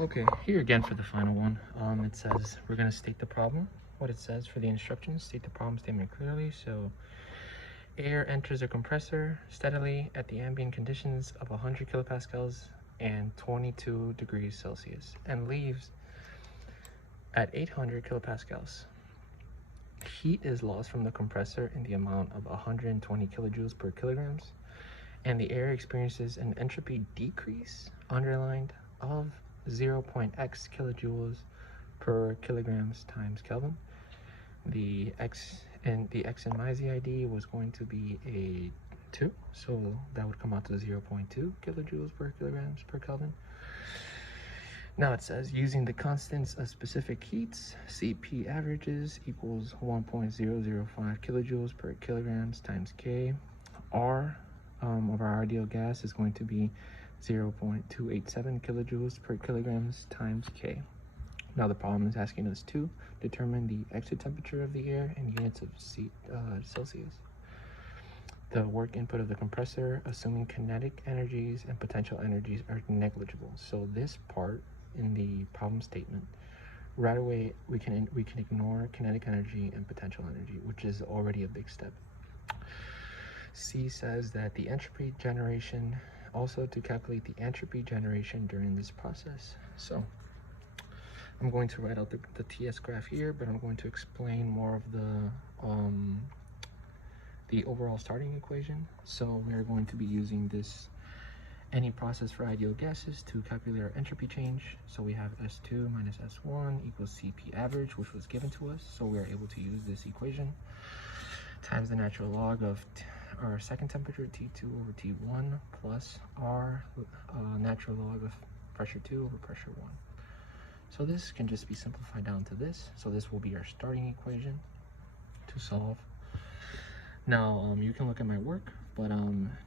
Okay, here again for the final one. It says we're going to state the problem. What it says for the instructions, state the problem statement clearly. So air enters a compressor steadily at the ambient conditions of 100 kilopascals and 22 degrees Celsius and leaves at 800 kilopascals. Heat is lost from the compressor in the amount of 120 kilojoules per kilograms, and the air experiences an entropy decrease underlined of 0.x kilojoules per kilograms times Kelvin. The x in my ZID was going to be a 2, so that would come out to 0.2 kilojoules per kilograms per Kelvin. Now it says using the constants of specific heats, Cp averages equals 1.005 kilojoules per kilograms times K. R of our ideal gas is going to be 0.287 kilojoules per kilograms times K. Now the problem is asking us to determine the exit temperature of the air in units of Celsius. The work input of the compressor, assuming kinetic energies and potential energies are negligible. So this part in the problem statement, right away we can ignore kinetic energy and potential energy, which is already a big step. C says that the entropy generation, also to calculate the entropy generation during this process. So I'm going to write out the TS graph here, but I'm going to explain more of the overall starting equation. So we are going to be using this any process for ideal gases to calculate our entropy change. So we have S2 minus S1 equals Cp average, which was given to us. So we are able to use this equation times the natural log of our second temperature, T2 over T1, plus our natural log of pressure 2 over pressure 1. So this can just be simplified down to this. So this will be our starting equation to solve. Now you can look at my work, but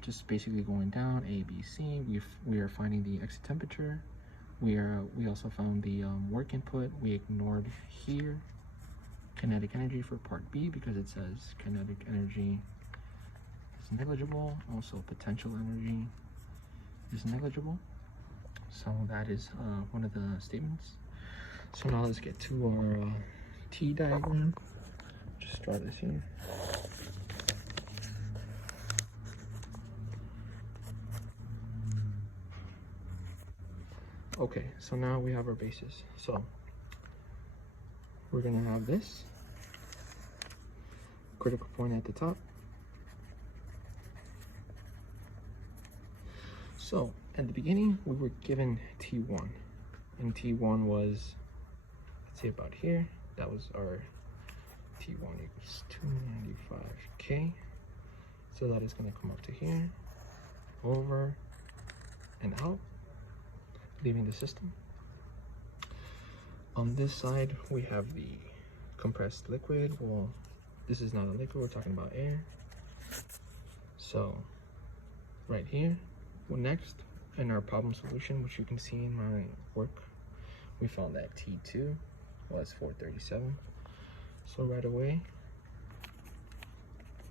just basically going down A, B, C. We are finding the exit temperature. We also found the work input. We ignored here kinetic energy for part B because it says kinetic energy is negligible. Also potential energy is negligible. So that is one of the statements. So now let's get to our T diagram. Just draw this here. Okay, so now we have our basis. So we're gonna have this critical point at the top. So at the beginning, we were given T1, and T1 was, let's say about here, that was our T1 equals 295K. So that is gonna come up to here, over and out, leaving the system. On this side, we have the compressed liquid. Well, this is not a liquid, we're talking about air. So right here, well, next in our problem solution, which you can see in my work, we found that T2 was 437. So right away,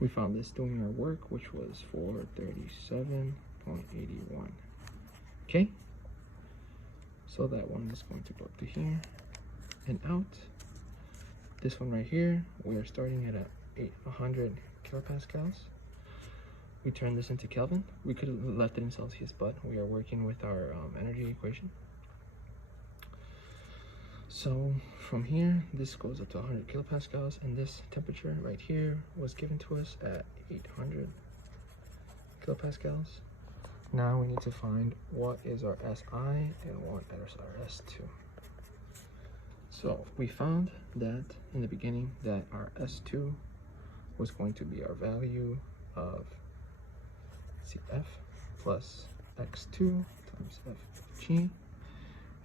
we found this doing our work, which was 437.81. Okay, so that one is going to go up to here and out. This one right here, we are starting at 100 kilopascals. We turn this into Kelvin. We could have left it in Celsius, but we are working with our energy equation. So from here, this goes up to 100 kilopascals, and this temperature right here was given to us at 800 kilopascals. Now we need to find what is our SI and what is our S2. So we found that in the beginning that our S2 was going to be our value of Cf plus x2 times Fg,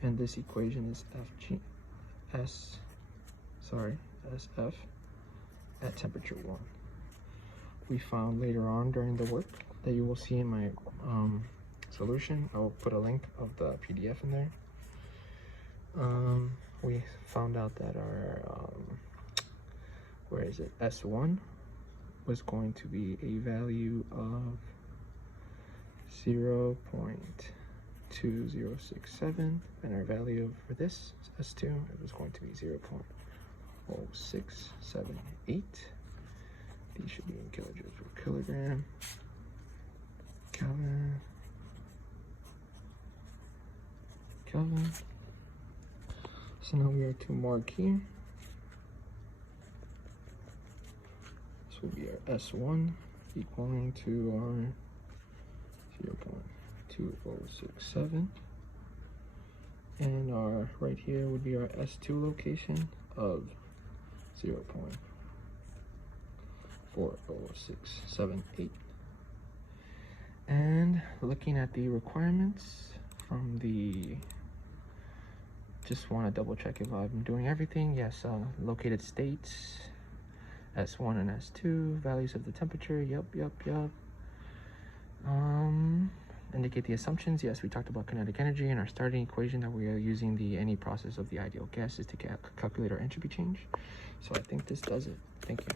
and this equation is SF at temperature 1. We found later on during the work that you will see in my solution, I will put a link of the PDF in there. We found out that our S1 was going to be a value of 0.005 0.2067, and our value for this S2 it was going to be 0.0678. These should be in kilojoules per kilogram. Kelvin. So now we are to mark here. This will be our S1 equaling to our 0.2067. And our right here would be our S2 location of 0.40678. And looking at the requirements from the, just want to double check if I'm doing everything. Yes, located states, S1 and S2, values of the temperature, yep. Indicate the assumptions. Yes, we talked about kinetic energy, and our starting equation that we are using the any process of the ideal gas is to calculate our entropy change. So I think this does it. Thank you.